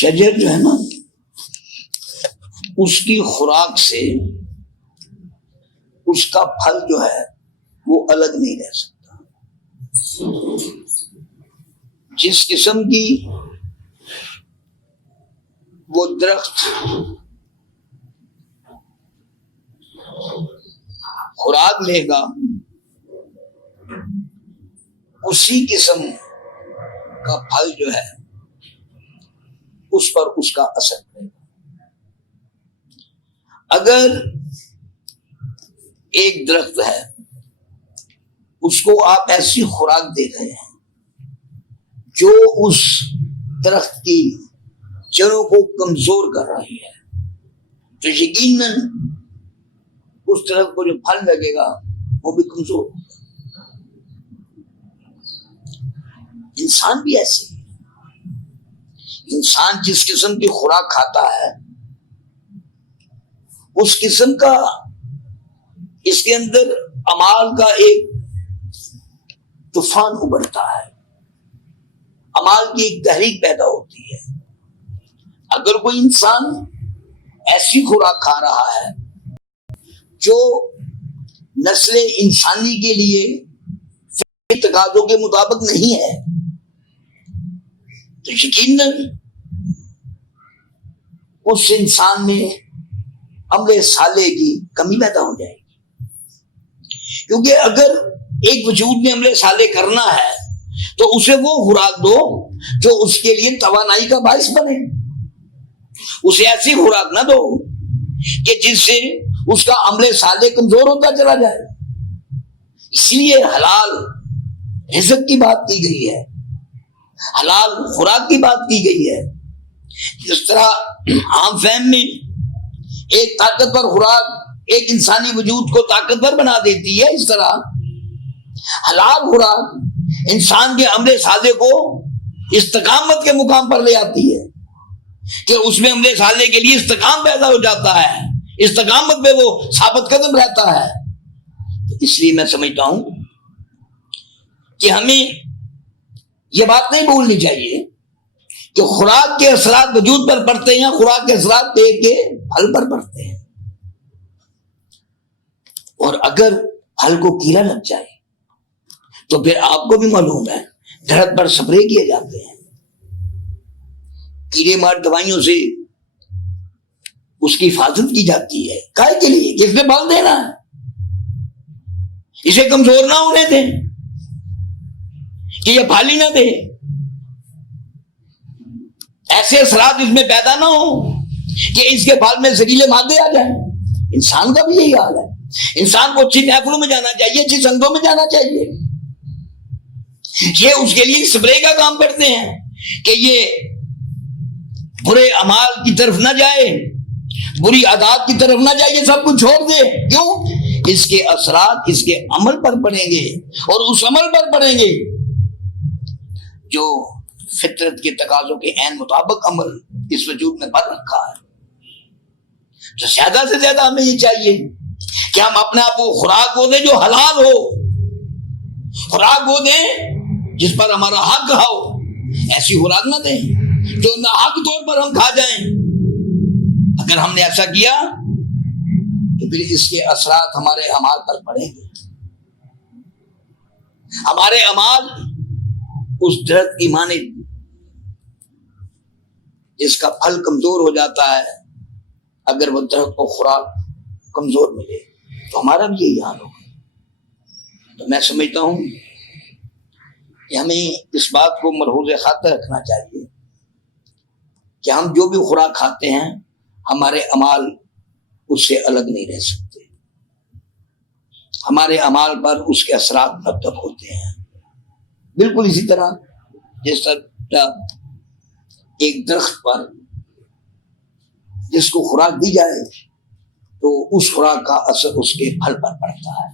شجر جو ہے نا اس کی خوراک سے اس کا پھل جو ہے وہ الگ نہیں رہ سکتا. جس قسم کی وہ درخت خوراک لے گا اسی قسم کا پھل جو ہے اس پر اس کا اثر پڑے گا. اگر ایک درخت ہے اس کو آپ ایسی خوراک دے رہے ہیں جو اس درخت کی جڑوں کو کمزور کر رہی ہے تو یقیناً اس درخت کو جو پھل لگے گا وہ بھی کمزور ہوگا. انسان بھی ایسے ہی. انسان جس قسم کی خوراک کھاتا ہے اس قسم کا اس کے اندر اعمال کا ایک طوفان ابھرتا ہے, اعمال کی ایک تحریک پیدا ہوتی ہے. اگر کوئی انسان ایسی خوراک کھا رہا ہے جو نسل انسانی کے لیے تقاضوں کے مطابق نہیں ہے تو یقیناً اس انسان میں عمل صالح کی کمی پیدا ہو جائے گی. کیونکہ اگر ایک وجود میں عمل صالح کرنا ہے تو اسے وہ خوراک دو جو اس کے لیے توانائی کا باعث بنے. اسے ایسی خوراک نہ دو کہ جس سے اس کا عمل صالح کمزور ہوتا چلا جائے. اس لیے حلال رزق کی بات کی گئی ہے, حلال خوراک کی بات کی گئی ہے. جس طرح عام فہم میں ایک طاقتور خوراک ایک انسانی وجود کو طاقتور بنا دیتی ہے, اس طرح حلال خوراک انسان کے عمل صالح کو استقامت کے مقام پر لے آتی ہے کہ اس میں عمل صالح کے لیے استقام پیدا ہو جاتا ہے, استقامت پہ وہ ثابت قدم رہتا ہے. تو اس لیے میں سمجھتا ہوں کہ ہمیں یہ بات نہیں بھولنی چاہیے کہ خوراک کے اثرات وجود پر پڑتے ہیں, خوراک کے اثرات پیٹ کے پھل پر پڑتے ہیں. اور اگر پھل کو کیڑا لگ جائے تو پھر آپ کو بھی معلوم ہے درخت پر سپرے کیے جاتے ہیں, کیڑے مار دوائیوں سے اس کی حفاظت کی جاتی ہے. کائے کے لیے کس نے پھل دینا ہے, اسے کمزور نہ ہونے دیں کہ یہ پھل ہی نہ دے, ایسے اثرات اس میں پیدا نہ ہو کہ اس کے پھل میں زہریلے مادے آ جائیں. انسان کا بھی یہی حال ہے. انسان کو اچھی محفلوں میں جانا چاہیے, اچھی سنگتوں میں جانا چاہیے. یہ اس کے لیے سپرے کا کام کرتے ہیں کہ یہ برے اعمال کی طرف نہ جائے, بری عادات کی طرف نہ جائے, یہ سب کچھ چھوڑ دے. کیوں؟ اس کے اثرات اس کے عمل پر پڑیں گے اور اس عمل پر پڑیں گے جو فطرت کے تقاضوں کے عین مطابق عمل اس وجود میں بھر رکھا ہے. تو زیادہ سے زیادہ ہمیں یہ چاہیے کہ ہم اپنے آپ کو خوراک وہ دیں جو حلال ہو, خوراک وہ دیں جس پر ہمارا حق ہو. ایسی خوراک نہ دیں جو نہ حق طور پر ہم کھا جائیں. اگر ہم نے ایسا کیا تو پھر اس کے اثرات ہمارے اعمال پر پڑیں گے. ہمارے اعمال اس درخت کی مانند جس کا پھل کمزور ہو جاتا ہے, اگر وہ درخت کو خوراک کمزور ملے تو ہمارا بھی یہی حال ہوگا. تو میں سمجھتا ہوں کہ ہمیں اس بات کو ملحوظ خاطر رکھنا چاہیے کہ ہم جو بھی خوراک کھاتے ہیں ہمارے اعمال اس سے الگ نہیں رہ سکتے. ہمارے اعمال پر اس کے اثرات مرتب ہوتے ہیں. بالکل اسی طرح جس طرح ایک درخت پر جس کو خوراک دی جائے تو اس خوراک کا اثر اس کے پھل پر پڑتا ہے.